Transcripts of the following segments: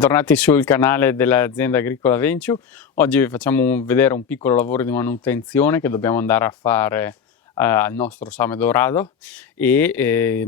Bentornati sul canale dell'azienda agricola Venture. Oggi vi facciamo vedere un piccolo lavoro di manutenzione che dobbiamo andare a fare al nostro Same Dorado e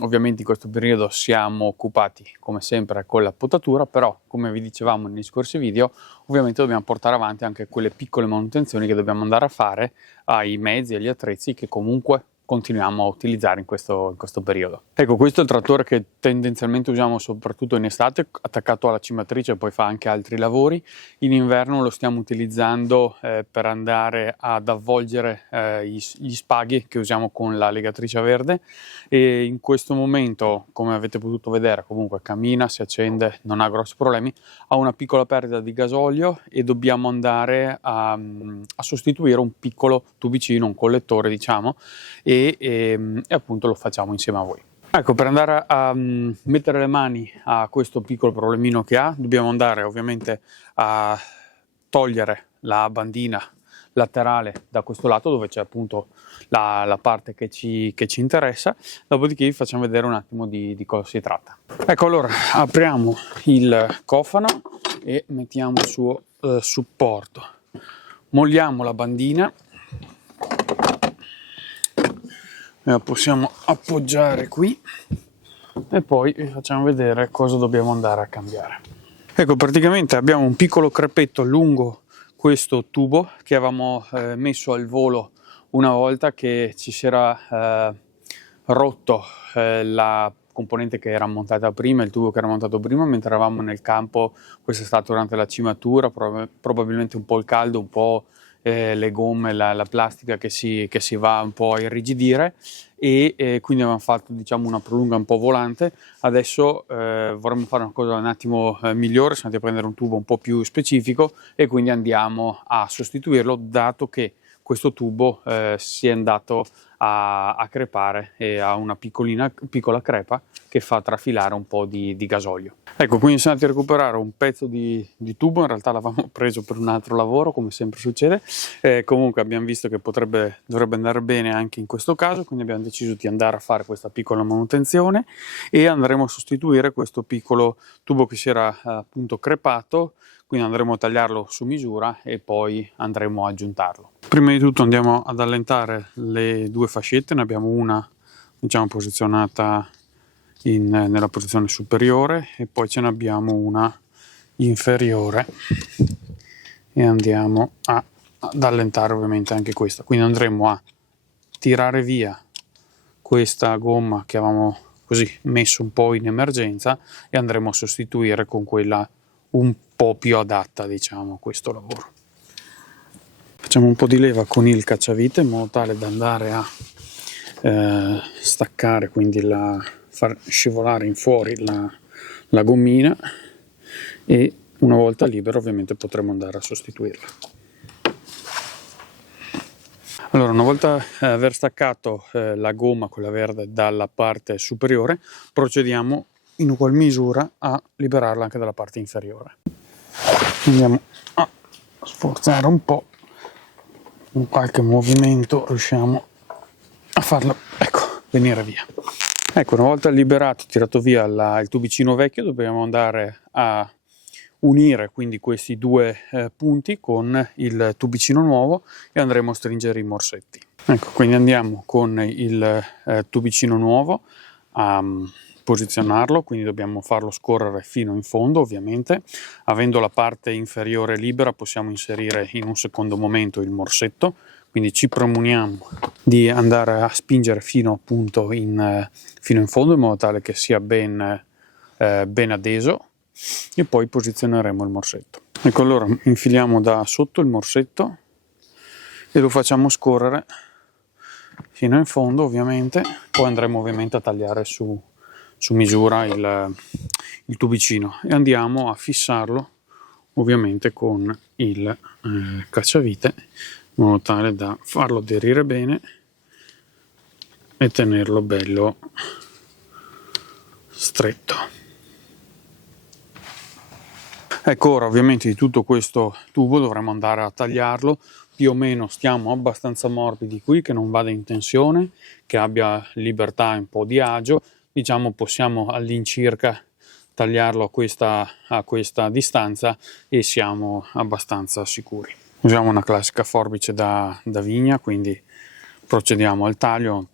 ovviamente in questo periodo siamo occupati come sempre con la potatura, però come vi dicevamo negli scorsi video ovviamente dobbiamo portare avanti anche quelle piccole manutenzioni che dobbiamo andare a fare ai mezzi e agli attrezzi che comunque continuiamo a utilizzare in questo periodo. Ecco, questo è il trattore che tendenzialmente usiamo soprattutto in estate, attaccato alla cimatrice, poi fa anche altri lavori. In inverno lo stiamo utilizzando per andare ad avvolgere gli spaghi che usiamo con la legatrice verde, e in questo momento, come avete potuto vedere, comunque cammina, si accende, non ha grossi problemi, ha una piccola perdita di gasolio e dobbiamo andare a sostituire un piccolo tubicino, un collettore diciamo, e appunto lo facciamo insieme a voi. Ecco, per andare a mettere le mani a questo piccolo problemino che ha, dobbiamo andare ovviamente a togliere la bandina laterale da questo lato dove c'è appunto la parte che ci interessa, dopodiché vi facciamo vedere un attimo di cosa si tratta. Ecco, allora apriamo il cofano e mettiamo il suo supporto, molliamo la bandina, la possiamo appoggiare qui e poi vi facciamo vedere cosa dobbiamo andare a cambiare. Ecco, praticamente abbiamo un piccolo crepetto lungo questo tubo che avevamo messo al volo una volta che ci si era rotto la componente che era montata prima, il tubo che era montato prima mentre eravamo nel campo. Questo è stato durante la cimatura, probabilmente un po' il caldo, un po' le gomme, la plastica che si va un po' a irrigidire, e quindi abbiamo fatto diciamo una prolunga un po' volante. Adesso vorremmo fare una cosa un attimo migliore, siamo andati a prendere un tubo un po' più specifico e quindi andiamo a sostituirlo, dato che questo tubo si è andato a crepare e ha una piccola crepa che fa trafilare un po' di gasolio. Ecco, quindi siamo andati a recuperare un pezzo di tubo, in realtà l'avevamo preso per un altro lavoro come sempre succede, comunque abbiamo visto che dovrebbe andare bene anche in questo caso, quindi abbiamo deciso di andare a fare questa piccola manutenzione e andremo a sostituire questo piccolo tubo che si era appunto crepato. Quindi andremo a tagliarlo su misura e poi andremo a aggiuntarlo. Prima di tutto andiamo ad allentare le due fascette, ne abbiamo una diciamo posizionata nella posizione superiore e poi ce ne abbiamo una inferiore e andiamo ad allentare ovviamente anche questa. Quindi andremo a tirare via questa gomma che avevamo così messo un po' in emergenza e andremo a sostituire con quella un po' più adatta diciamo a questo lavoro. Facciamo un po' di leva con il cacciavite in modo tale da andare a staccare, quindi far scivolare in fuori la gommina, e una volta libera ovviamente potremo andare a sostituirla. Allora, una volta aver staccato la gomma, quella verde, dalla parte superiore, procediamo in ugual misura a liberarla anche dalla parte inferiore. Andiamo a sforzare un po', in qualche movimento riusciamo a farla, ecco, venire via. Ecco, una volta liberato, tirato via il tubicino vecchio, dobbiamo andare a unire quindi questi due punti con il tubicino nuovo e andremo a stringere i morsetti. Ecco, quindi andiamo con il tubicino nuovo a posizionarlo, quindi dobbiamo farlo scorrere fino in fondo. Ovviamente avendo la parte inferiore libera possiamo inserire in un secondo momento il morsetto, quindi ci premuniamo di andare a spingere fino appunto fino in fondo in modo tale che sia ben adeso, e poi posizioneremo il morsetto. Ecco, allora infiliamo da sotto il morsetto e lo facciamo scorrere fino in fondo ovviamente, poi andremo ovviamente a tagliare su misura il tubicino e andiamo a fissarlo ovviamente con il cacciavite in modo tale da farlo aderire bene e tenerlo bello stretto. Ecco, ora ovviamente di tutto questo tubo dovremo andare a tagliarlo, più o meno stiamo abbastanza morbidi qui, che non vada in tensione, che abbia libertà e un po' di agio, diciamo possiamo all'incirca tagliarlo a questa distanza e siamo abbastanza sicuri. Usiamo una classica forbice da vigna, quindi procediamo al taglio.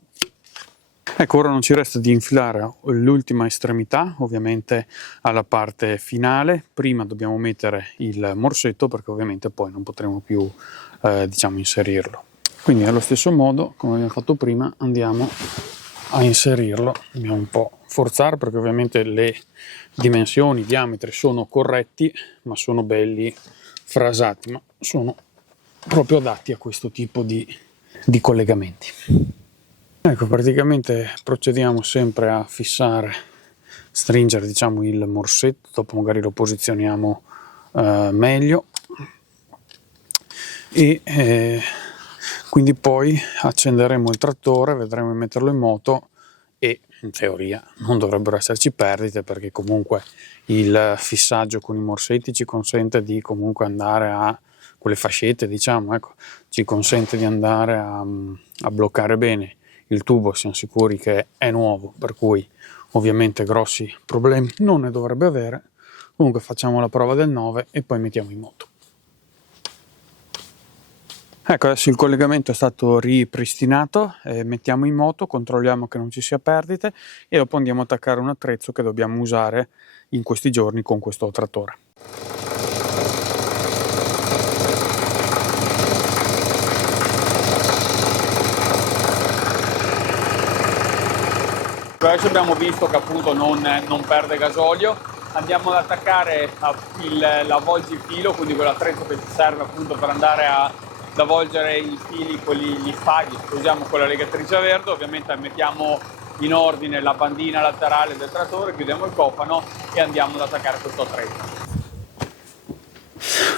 Ecco, ora non ci resta di infilare l'ultima estremità, ovviamente alla parte finale. Prima dobbiamo mettere il morsetto perché ovviamente poi non potremo più diciamo inserirlo. Quindi allo stesso modo, come abbiamo fatto prima, andiamo a inserirlo. Dobbiamo un po' forzare perché ovviamente le dimensioni, i diametri sono corretti, ma sono belli frasati, ma sono proprio adatti a questo tipo di collegamenti. Ecco, praticamente procediamo sempre a fissare, stringere diciamo il morsetto, dopo magari lo posizioniamo meglio e quindi poi accenderemo il trattore, vedremo di metterlo in moto e in teoria non dovrebbero esserci perdite perché comunque il fissaggio con i morsetti ci consente di comunque andare a quelle fascette, diciamo, ecco, ci consente di andare a bloccare bene il tubo, siamo sicuri che è nuovo, per cui ovviamente grossi problemi non ne dovrebbe avere. Comunque facciamo la prova del 9 e poi mettiamo in moto. Ecco, adesso il collegamento è stato ripristinato, mettiamo in moto, controlliamo che non ci sia perdite e dopo andiamo a attaccare un attrezzo che dobbiamo usare in questi giorni con questo trattore. Adesso abbiamo visto che appunto non perde gasolio, andiamo ad attaccare l'avvolgifilo, quindi quell'attrezzo che ci serve appunto per andare ad avvolgere i fili, gli spaghi che usiamo con la legatrice a verde. Ovviamente mettiamo in ordine la bandina laterale del trattore, chiudiamo il cofano e andiamo ad attaccare questo attrezzo.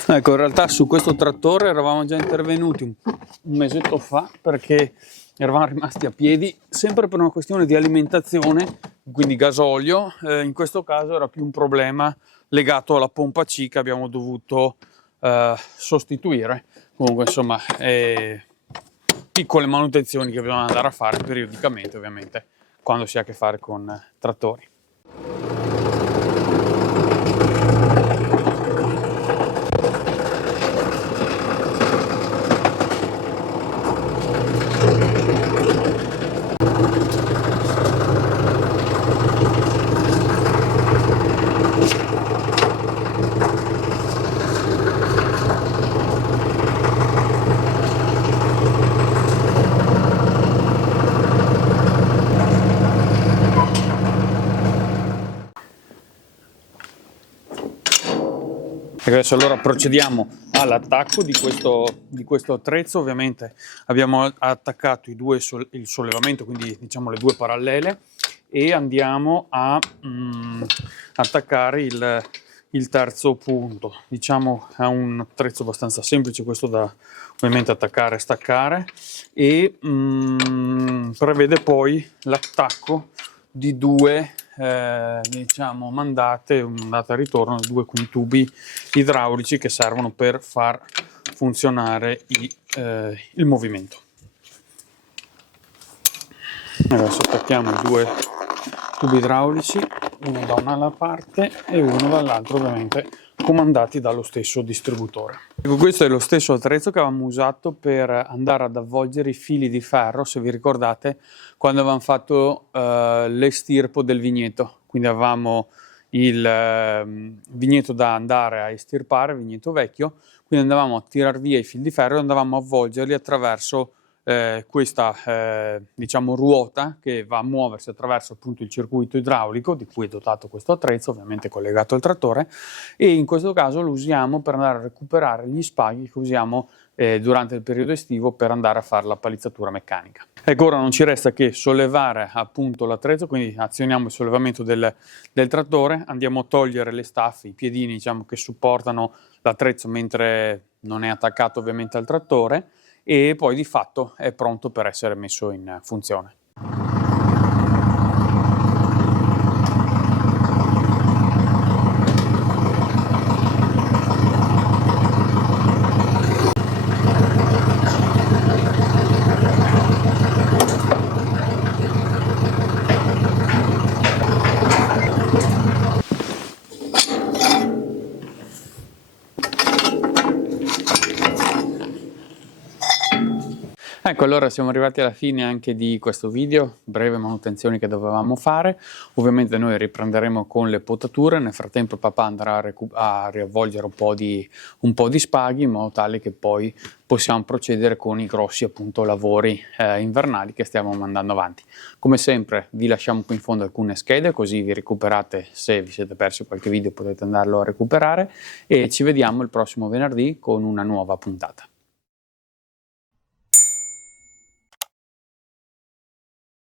Ecco, in realtà su questo trattore eravamo già intervenuti un mesetto fa perché eravamo rimasti a piedi sempre per una questione di alimentazione, quindi gasolio. In questo caso era più un problema legato alla pompa C che abbiamo dovuto sostituire. Comunque insomma piccole manutenzioni che bisogna andare a fare periodicamente, ovviamente quando si ha a che fare con trattori. Adesso allora procediamo all'attacco di questo attrezzo. Ovviamente abbiamo attaccato il sollevamento, quindi diciamo le due parallele, e andiamo a attaccare il terzo punto. Diciamo è un attrezzo abbastanza semplice questo da ovviamente attaccare e staccare, e prevede poi l'attacco di due diciamo mandate e ritorno, due quindi tubi idraulici che servono per far funzionare il movimento. Adesso attacchiamo i due tubi idraulici, uno da una parte e uno dall'altra, ovviamente comandati dallo stesso distributore. Ecco, questo è lo stesso attrezzo che avevamo usato per andare ad avvolgere i fili di ferro, se vi ricordate, quando avevamo fatto l'estirpo del vigneto. Quindi avevamo il vigneto da andare a estirpare, vigneto vecchio, quindi andavamo a tirar via i fili di ferro e andavamo a avvolgerli attraverso questa diciamo ruota che va a muoversi attraverso appunto il circuito idraulico di cui è dotato questo attrezzo, ovviamente collegato al trattore, e in questo caso lo usiamo per andare a recuperare gli spaghi che usiamo durante il periodo estivo per andare a fare la palizzatura meccanica. Ecco, ora non ci resta che sollevare appunto l'attrezzo, quindi azioniamo il sollevamento del trattore, andiamo a togliere le staffe, i piedini diciamo che supportano l'attrezzo mentre non è attaccato ovviamente al trattore, e poi di fatto è pronto per essere messo in funzione. Ecco, allora siamo arrivati alla fine anche di questo video, breve manutenzioni che dovevamo fare. Ovviamente noi riprenderemo con le potature, nel frattempo papà andrà a riavvolgere un po' di spaghi in modo tale che poi possiamo procedere con i grossi appunto lavori invernali che stiamo mandando avanti. Come sempre vi lasciamo qui in fondo alcune schede, così vi recuperate, se vi siete persi qualche video potete andarlo a recuperare, e ci vediamo il prossimo venerdì con una nuova puntata.